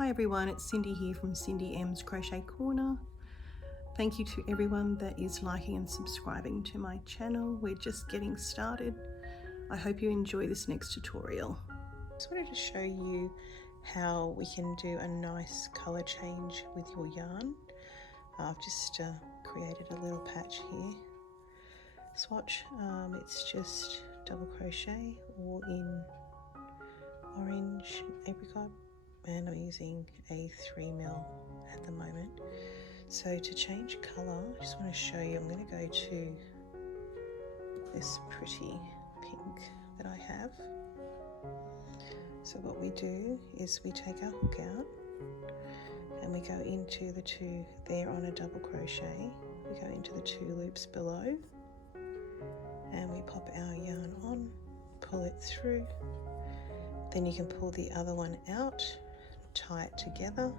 Hi everyone, it's Cindy here from Cindy M's Crochet Corner. Thank you to everyone that is liking and subscribing to my channel. We're just getting started. I hope you enjoy this next tutorial. I just wanted to show you how we can do a nice color change with your yarn. I've just created a little patch here. Swatch, it's just double crochet all in orange apricot, and I'm using a 3mm at the moment. So to change colour, I just want to show you, I'm going to go to this pretty pink that I have. So what we do is we take our hook out and we go into the two there on a double crochet. We go into the 2 loops below and we pop our yarn on, pull it through. Then you can pull the other one out, tie it together,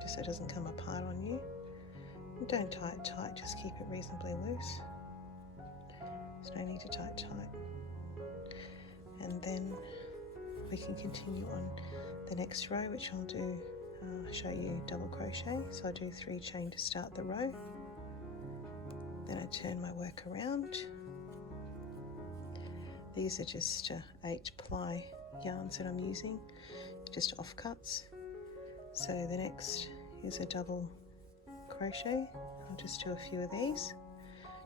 just so it doesn't come apart on you. And don't tie it tight, just keep it reasonably loose. There's no need to tie it tight. And then we can continue on the next row, which I'll do, show you double crochet. So I do 3 chain to start the row. Then I turn my work around. These are just 8 ply yarns that I'm using, just offcuts. So the next is a double crochet. I'll just do a few of these,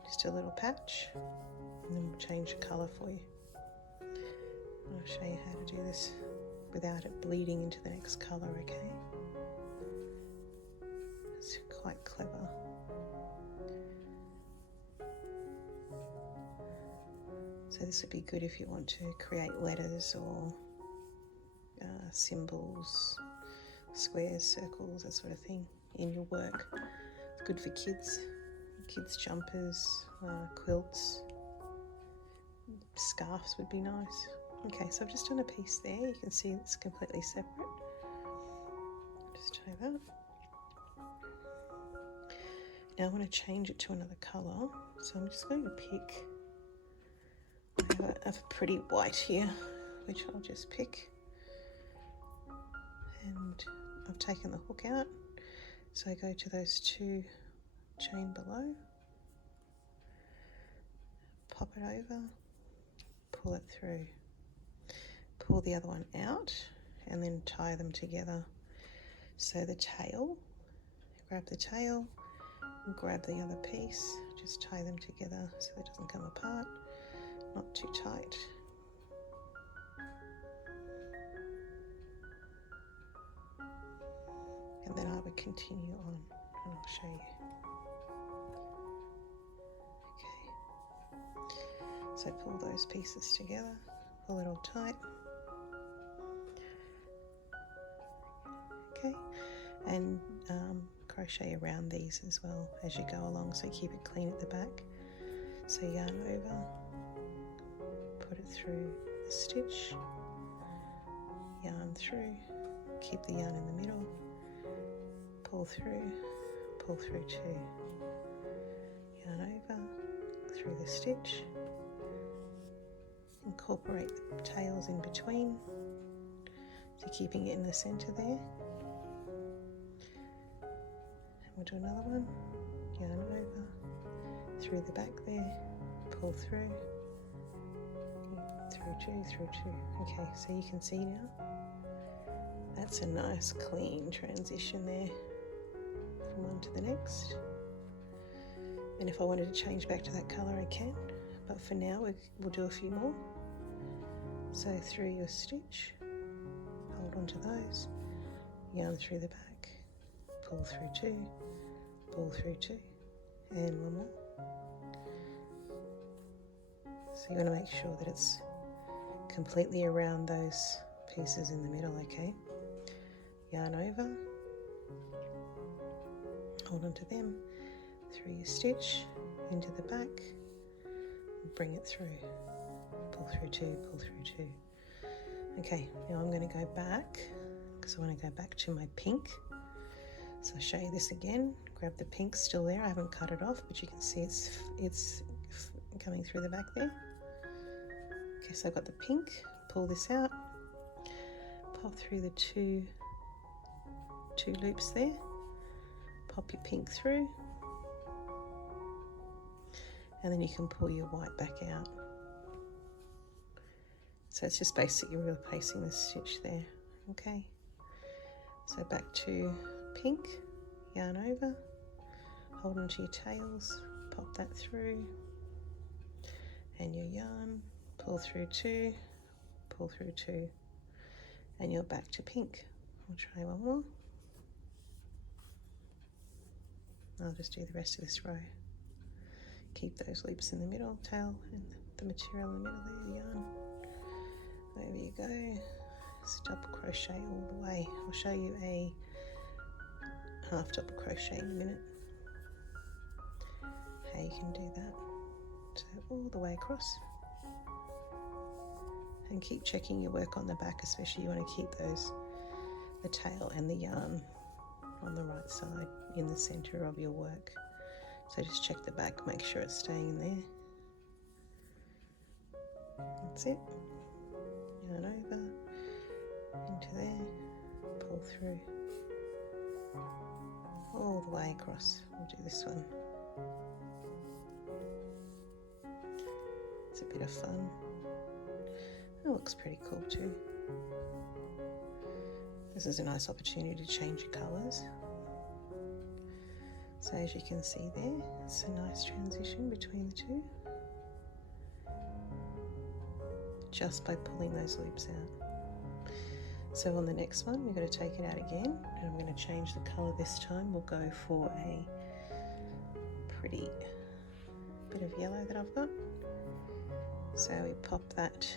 just a little patch, and then we'll change the colour for you. I'll show you how to do this without it bleeding into the next colour, okay? It's quite clever. So this would be good if you want to create letters or symbols, squares, circles, that sort of thing in your work. It's good for kids jumpers, quilts, scarves would be nice. Okay, so I've just done a piece there. You can see it's completely separate. Just tie that. Now I want to change it to another colour, so I'm just going to pick. I have a pretty white here, which I'll just pick. And I've taken the hook out, so I go to those 2 chain below, pop it over, pull it through, pull the other one out, and then tie them together. So the tail, grab the tail, and grab the other piece, just tie them together so it doesn't come apart, not too tight. And then I would continue on and I'll show you. Okay, so pull those pieces together, pull it all tight. Okay, and crochet around these as well as you go along, so keep it clean at the back. So yarn over, put it through the stitch, yarn through, keep the yarn in the middle, pull through 2, yarn over, through the stitch, incorporate the tails in between, so keeping it in the center there. And we'll do another one, yarn over, through the back there, pull through 2. Okay, so you can see now, that's a nice clean transition there from one to the next. And if I wanted to change back to that colour, I can, but for now we'll do a few more. So through your stitch, hold on to those, yarn through the back, pull through 2, pull through 2, and one more. So you want to make sure that it's completely around those pieces in the middle, okay? Yarn over, hold on to them, through your stitch, into the back, bring it through, pull through 2, pull through 2. Okay, now I'm going to go back, because I want to go back to my pink. So I'll show you this again. Grab the pink, still there, I haven't cut it off, but you can see it's coming through the back there. Okay, so I've got the pink, pull this out, pop through the two loops there, pop your pink through, and then you can pull your white back out. So it's just basically replacing the stitch there. Okay, so back to pink, yarn over, hold onto your tails, pop that through, and your yarn, pull through two, pull through two, and you're back to pink. We'll try one more. I'll just do the rest of this row. Keep those loops in the middle, tail and the material in the middle there, yarn. Over you go. Just double crochet all the way. I'll show you a half double crochet in a minute. How you can do that. So all the way across. And keep checking your work on the back, especially you want to keep the tail and the yarn on the right side in the center of your work. So just check the back, make sure it's staying in there. That's it. Yarn over, into there, pull through, all the way across. We'll do this one. It's a bit of fun. It looks pretty cool too. This is a nice opportunity to change your colours. So as you can see there, it's a nice transition between the two. Just by pulling those loops out. So on the next one, we're going to take it out again, and I'm going to change the colour this time. We'll go for a pretty bit of yellow that I've got. So we pop that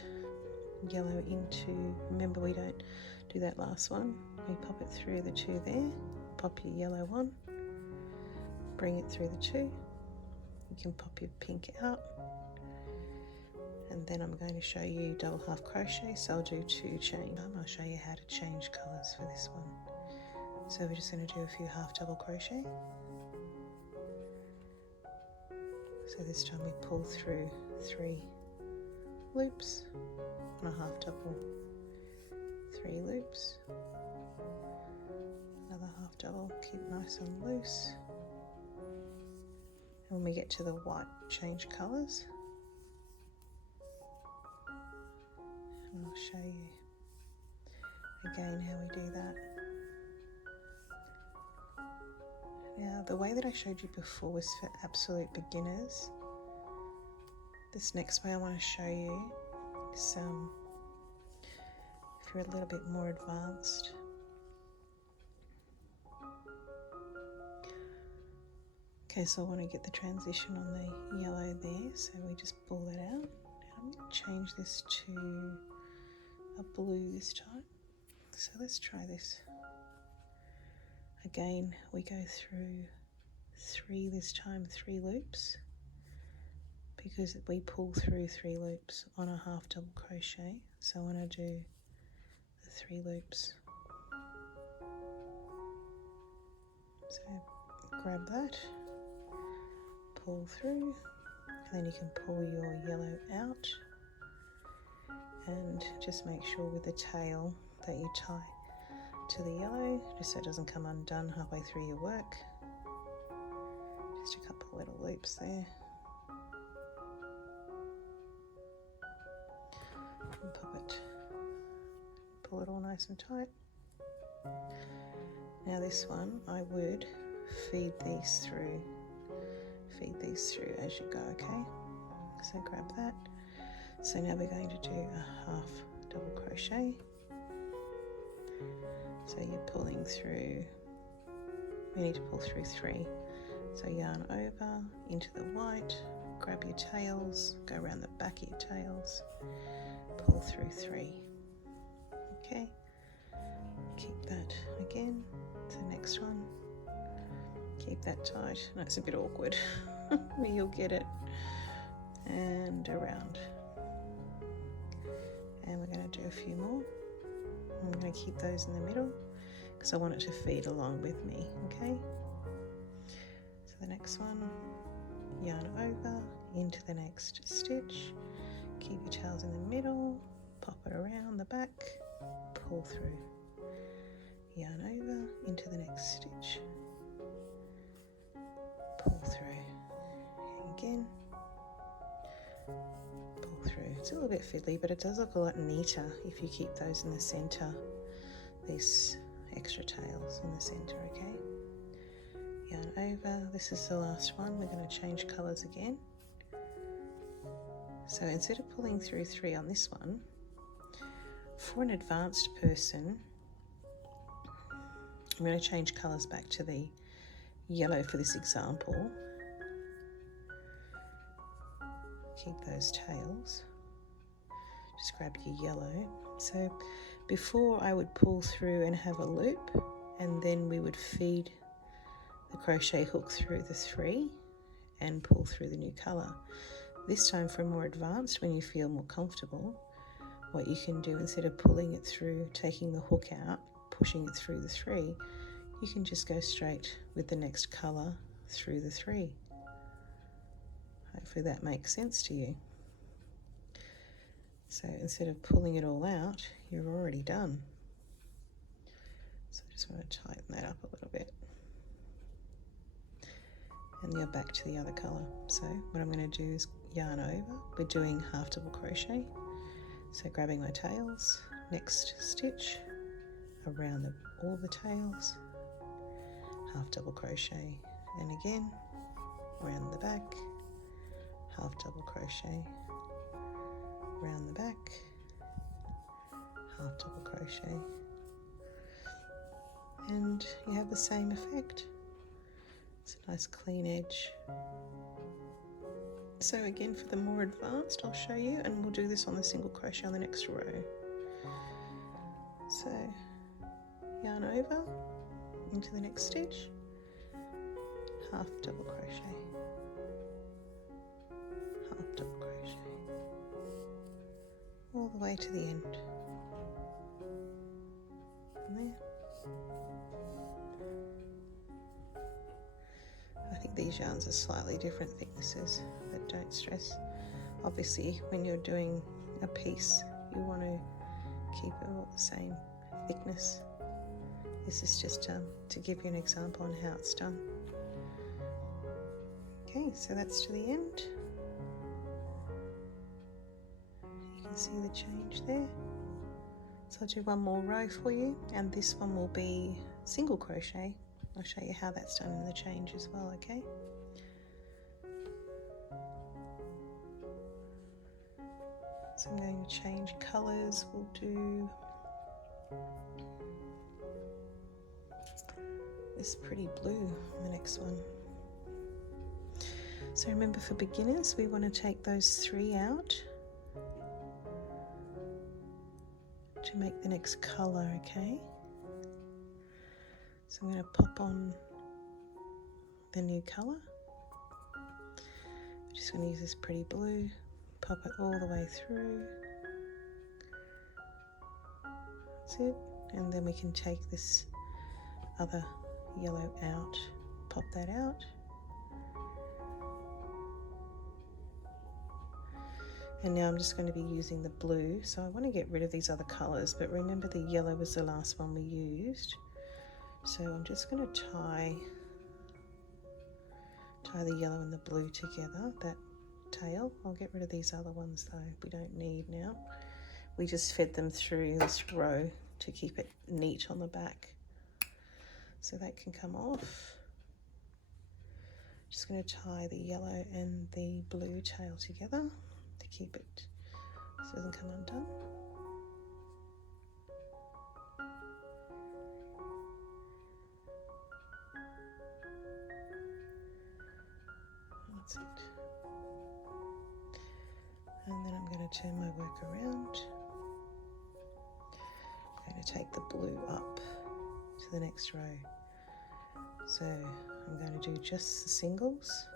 yellow into, remember we don't do that last one. We pop it through the two there, pop your yellow on, bring it through the two. You can pop your pink out. And then I'm going to show you double half crochet, so I'll do two chain. I'll show you how to change colours for this one. So we're just going to do a few half double crochet. So this time we pull through 3 loops on a half double, 3 loops, another half double, keep nice and loose. And when we get to the white, change colours. And I'll show you again how we do that. Now the way that I showed you before was for absolute beginners. This next way I want to show you is if you're a little bit more advanced. Okay, so I want to get the transition on the yellow there, so we just pull that out. Now I'm going to change this to a blue this time. So let's try this. Again, we go through 3 this time, 3 loops, because we pull through 3 loops on a half double crochet. So I want to do the 3 loops. So grab that, pull through, and then you can pull your yellow out, and just make sure with the tail that you tie to the yellow, just so it doesn't come undone halfway through your work. Just a couple little loops there. And pop it, pull it all nice and tight. Now this one, I would feed these through as you go, okay? So grab that. So now we're going to do a half double crochet. So you're pulling through, we need to pull through 3. So yarn over, into the white, grab your tails, go around the back of your tails, pull through 3. Okay, keep that again to the next one. Keep that tight. No, it's a bit awkward, but you'll get it. And around. And we're going to do a few more. I'm going to keep those in the middle because I want it to feed along with me, okay? So the next one, yarn over, into the next stitch, keep your tails in the middle, pop it around the back, pull through, yarn over into the next stitch, pull through, and again, pull through. It's a little bit fiddly, but it does look a lot neater if you keep those in the center, these extra tails in the center, okay? Yarn over, this is the last one. We're going to change colors again. So instead of pulling through 3 on this one, for an advanced person, I'm going to change colors back to the yellow for this example. Keep those tails. Just grab your yellow. So before I would pull through and have a loop, and then we would feed the crochet hook through the 3 and pull through the new color. This time, for more advanced, when you feel more comfortable, what you can do, instead of pulling it through, taking the hook out, pushing it through the 3, you can just go straight with the next color through the 3. Hopefully that makes sense to you. So instead of pulling it all out, you're already done. So I just want to tighten that up a little bit. And you're back to the other color. So what I'm going to do is yarn over. We're doing half double crochet. So grabbing my tails, next stitch, around all the tails, half double crochet, and again, around the back, half double crochet, around the back, half double crochet, and you have the same effect. It's a nice clean edge. So again, for the more advanced, I'll show you, and we'll do this on the single crochet on the next row. So yarn over into the next stitch, half double crochet, half double crochet, all the way to the end. And there. I think these yarns are slightly different thicknesses, but don't stress. Obviously, when you're doing a piece, you want to keep it all the same thickness. This is just to give you an example on how it's done. Okay, so that's to the end. You can see the change there. So I'll do one more row for you, and this one will be single crochet. I'll show you how that's done in the change as well, okay? So I'm going to change colours. We'll do this pretty blue in the next one. So remember, for beginners, we want to take those 3 out to make the next colour, okay? So I'm going to pop on the new colour. I'm just going to use this pretty blue, pop it all the way through. That's it. And then we can take this other yellow out, pop that out. And now I'm just going to be using the blue. So I want to get rid of these other colours, but remember the yellow was the last one we used. So I'm just going to tie the yellow and the blue together, that tail. I'll get rid of these other ones though, we don't need now. We just fed them through this row to keep it neat on the back. So that can come off. Just going to tie the yellow and the blue tail together to keep it so it doesn't come undone. That's it. And then I'm going to turn my work around. I'm going to take the blue up to the next row. So I'm going to do just the singles.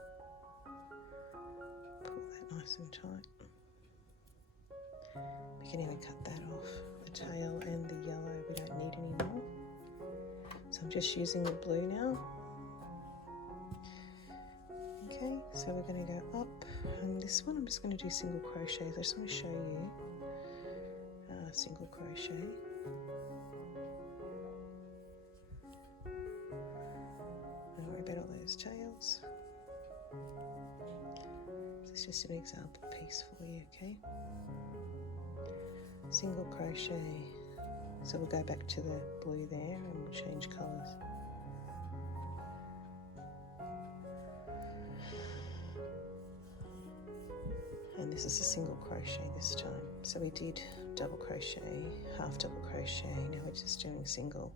Pull that nice and tight. We can even cut that off. The tail and the yellow we don't need anymore. So I'm just using the blue now. Okay, so we're going to go up, and this one I'm just going to do single crochets. I just want to show you single crochet. Don't worry about all those tails. This is just an example piece for you, okay? Single crochet. So we'll go back to the blue there and we'll change colours. And this is a single crochet this time. So we did double crochet, half double crochet, now we're just doing single.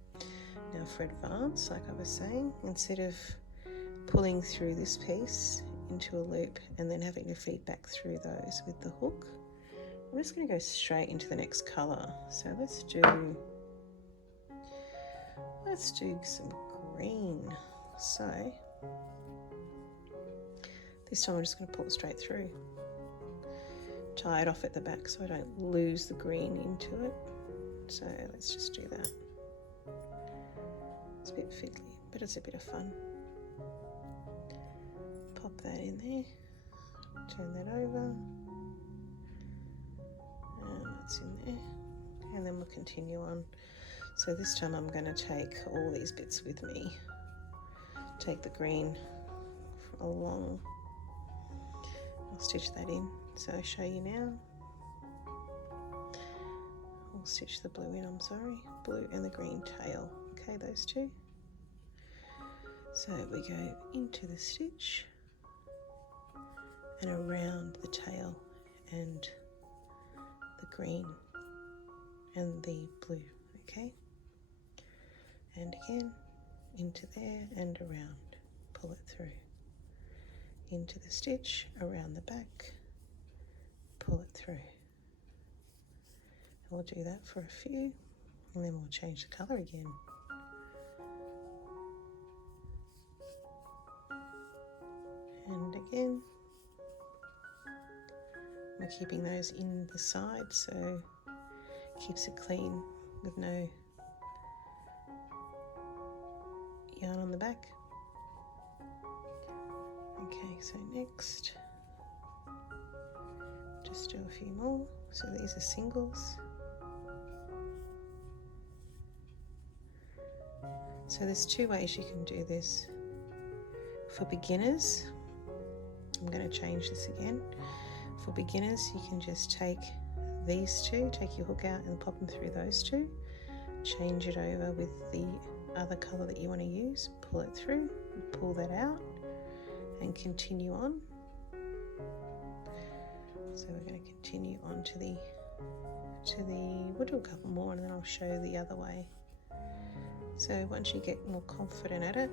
Now for advance, like I was saying, instead of pulling through this piece into a loop and then having to feed back through those with the hook, I'm just going to go straight into the next colour. So let's do some green. So this time I'm just going to pull it straight through. Tie it off at the back so I don't lose the green into it. So let's just do that. It's a bit fiddly, but it's a bit of fun. Pop that in there, turn that over, and that's in there, and then we'll continue on. So this time I'm going to take all these bits with me. Take the green along. I'll stitch that in. So I'll show you now. I'll stitch the blue in, I'm sorry. Blue and the green tail. Okay, those two. So we go into the stitch and around the tail and the green and the blue, okay? And again, into there and around. Pull it through. Into the stitch, around the back, pull it through. And we'll do that for a few, and then we'll change the colour again. And again, we're keeping those in the side, so it keeps it clean with no yarn on the back. Okay, so next, just do a few more. So these are singles. So there's two ways you can do this. For beginners, I'm going to change this again. For beginners, you can just take these two, take your hook out and pop them through those two. Change it over with the other colour that you want to use. Pull it through, pull that out, and continue on. So we're going to continue on to the we'll do a couple more and then I'll show the other way. So once you get more confident at it,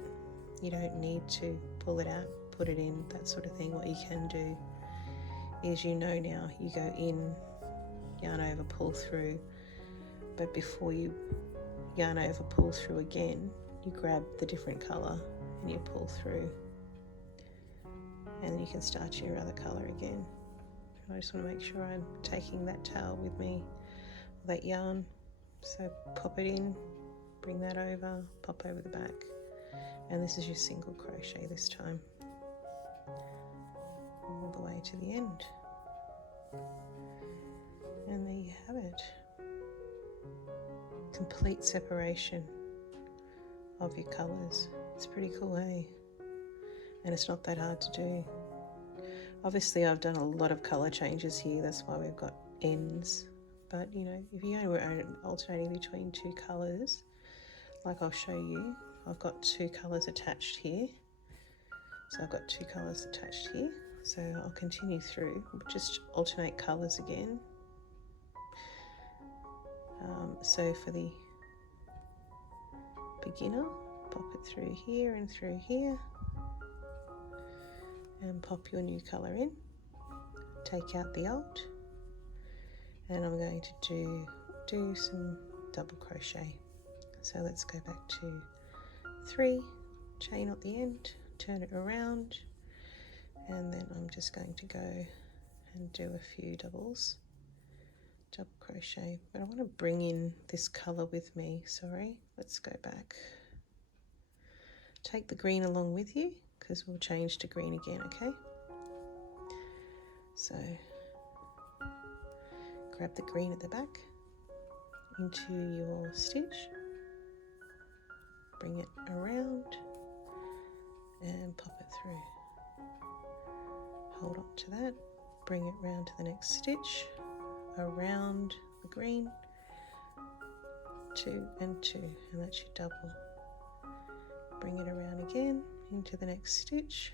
you don't need to pull it out, put it in, that sort of thing. What you can do is, you know, now you go in, yarn over, pull through, but before you yarn over, pull through again, you grab the different colour and you pull through, and then you can start your other colour again. I just want to make sure I'm taking that tail with me, that yarn. So pop it in, bring that over, pop over the back, and this is your single crochet this time, all the way to the end. And there you have it. Complete separation of your colours. It's pretty cool, hey? And it's not that hard to do. Obviously I've done a lot of colour changes here, that's why we've got ends. But you know, if you were alternating between two colours, like I'll show you, I've got two colours attached here. So I've got two colours attached here. So I'll continue through, just alternate colours again. So for the beginner, pop it through here and through here. And pop your new colour in, take out the old, and I'm going to do some double crochet. So let's go back to 3, chain at the end, turn it around, and then I'm just going to go and do a few double crochet, but I want to bring in this colour with me. Sorry, let's go back. Take the green along with you, because we'll change to green again, okay? So grab the green at the back into your stitch, bring it around and pop it through. Hold on to that, bring it round to the next stitch, around the green, 2 and 2, and that's your double. Bring it around again into the next stitch,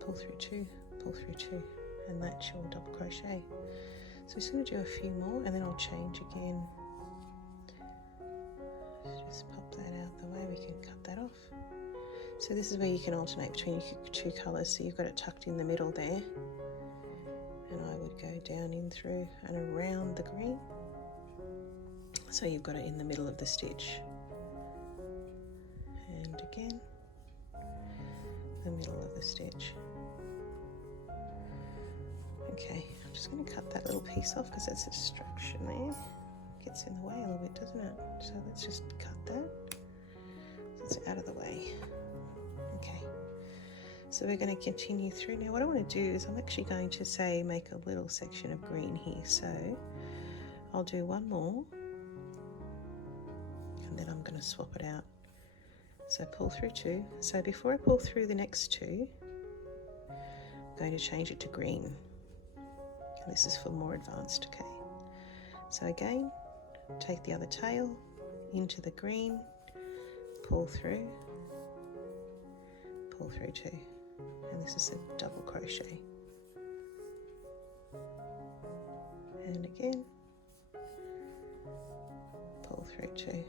pull through 2, pull through 2, and that's your double crochet. So we're just going to do a few more and then I'll change again. Just pop that out the way, we can cut that off. So this is where you can alternate between your 2 colours, so you've got it tucked in the middle there, and I would go down in through and around the green, so you've got it in the middle of the stitch, and again the middle of the stitch. Okay, I'm just going to cut that little piece off because that's a distraction there. It gets in the way a little bit, doesn't it? So let's just cut that so it's out of the way. Okay, so we're going to continue through. Now what I want to do is I'm actually going to say make a little section of green here, so I'll do one more and then I'm going to swap it out. So pull through 2. So before I pull through the next 2, I'm going to change it to green. And this is for more advanced, okay? So again, take the other tail into the green, pull through 2, and this is a double crochet. And again, pull through 2.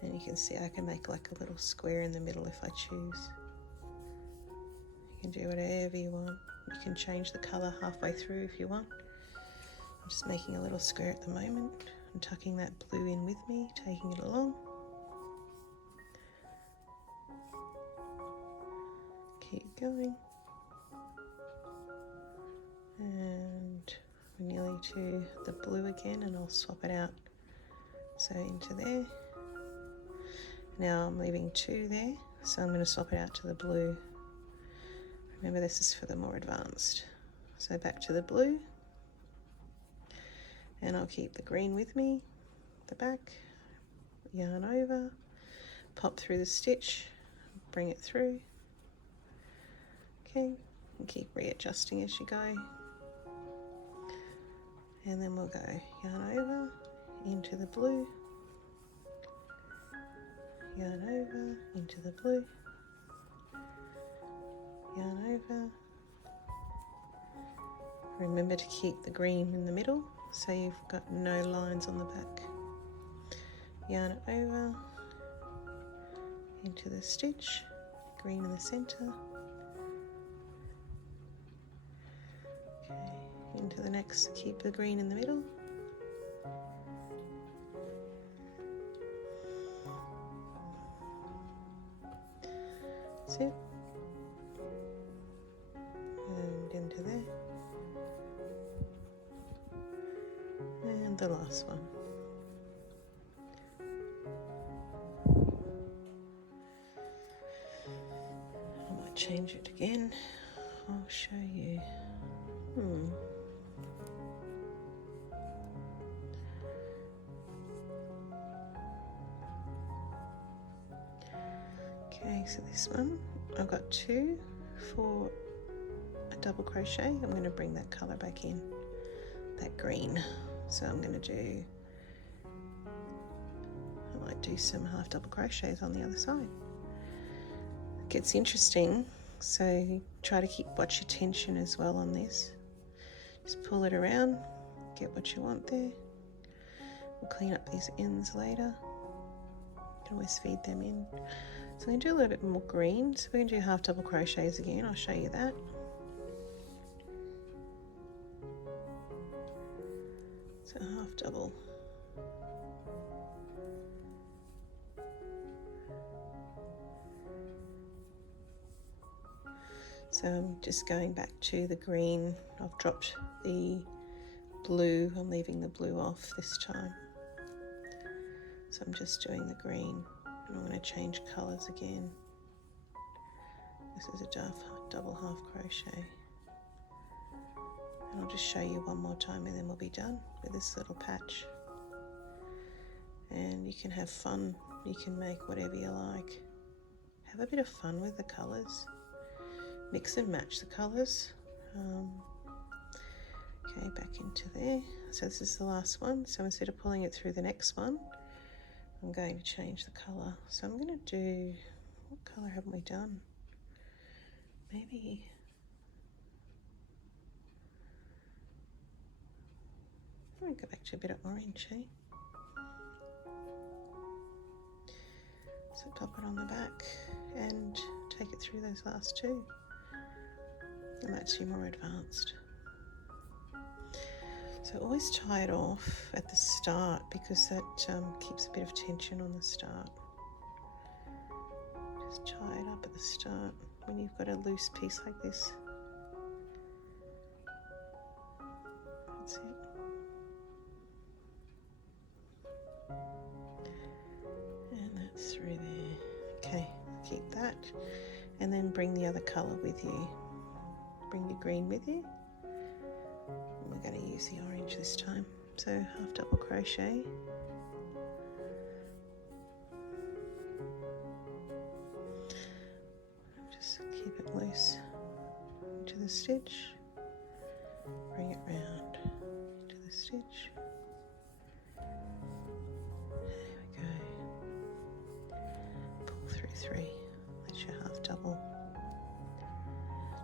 And you can see I can make like a little square in the middle if I choose. You can do whatever you want. You can change the colour halfway through if you want. I'm just making a little square at the moment and tucking that blue in with me, taking it along. Keep going. And we're nearly to the blue again, and I'll swap it out. So into there. Now I'm leaving 2 there, so I'm going to swap it out to the blue. Remember, this is for the more advanced. So back to the blue, and I'll keep the green with me, the back, yarn over, pop through the stitch, bring it through. Okay, and keep readjusting as you go. And then we'll go yarn over into the blue, yarn over into the blue, yarn over. Remember to keep the green in the middle so you've got no lines on the back. Yarn it over into the stitch, green in the center. Okay, into the next, keep the green in the middle. That's it. And into there. And the last one. I might change it again. I'll show you. Okay, so this one, I've got 2 for a double crochet. I'm going to bring that colour back in, that green. So I'm going to do, I might do some half double crochets on the other side. It gets interesting, so try to watch your tension as well on this. Just pull it around, get what you want there. We'll clean up these ends later. You can always feed them in. So I'm going to do a little bit more green. So we're going to do half double crochets again. I'll show you that. So half double. So I'm just going back to the green. I've dropped the blue. I'm leaving the blue off this time. So I'm just doing the green. And I'm going to change colours again. This is a double half crochet. And I'll just show you one more time and then we'll be done with this little patch. And you can have fun, you can make whatever you like. Have a bit of fun with the colours. Mix and match the colours. Okay, back into there. So this is the last one. So instead of pulling it through the next one, I'm going to change the colour. So I'm going to do, what colour haven't we done? Maybe, I'm going to go back to a bit of orange, eh? So pop it on the back and take it through those last two. And that's your more advanced. So always tie it off at the start because that keeps a bit of tension on the start. Just tie it up at the start when you've got a loose piece like this. That's it. And that's through there. Okay, keep that. And then bring the other colour with you. Bring your green with you. And we're going to use the orange this time. So half double crochet. Just keep it loose into the stitch. Bring it round into the stitch. There we go. Pull through three. That's your half double.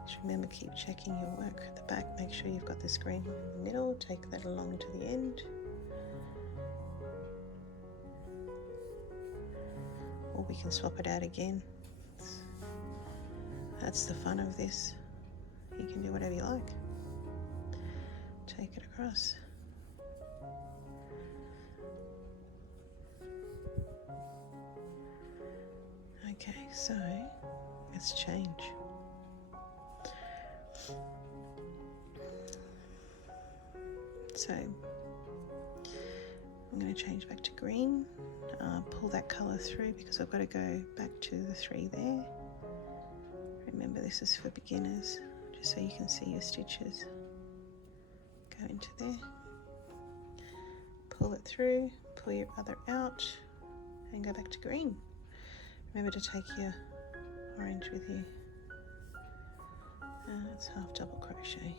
Just remember, keep checking your work at the back. Make sure you've got this green one in the middle. Take that along to the end. Or we can swap it out again. That's the fun of this. You can do whatever you like. Take it across. Okay, so let's change. So I'm going to change back to green, pull that colour through because I've got to go back to the three there. Remember, this is for beginners, just so you can see your stitches. Go into there, pull it through, pull your other out and go back to green. Remember to take your orange with you. It's half double crochet.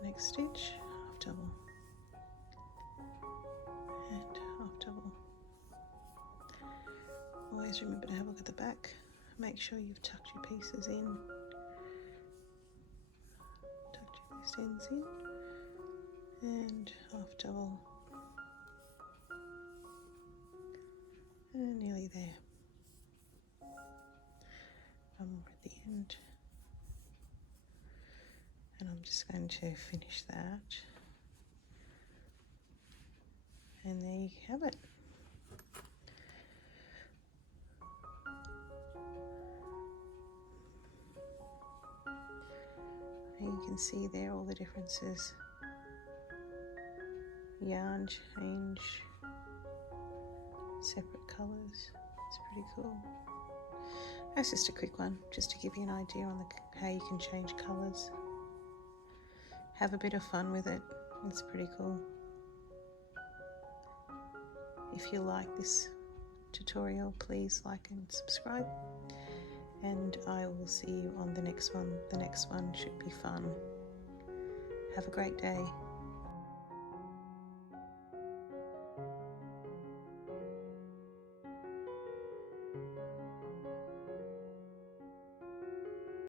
The next stitch, half double and half double. Always remember to have a look at the back. Make sure you've tucked your pieces in. Tucked your loose ends in and half double and nearly there. One more at the end. And I'm just going to finish that. And there you have it. And you can see there all the differences. Yarn change, separate colours. It's pretty cool. That's just a quick one, just to give you an idea on how you can change colours. Have a bit of fun with it. It's pretty cool. If you like this tutorial, please like and subscribe. And I will see you on the next one. The next one should be fun. Have a great day.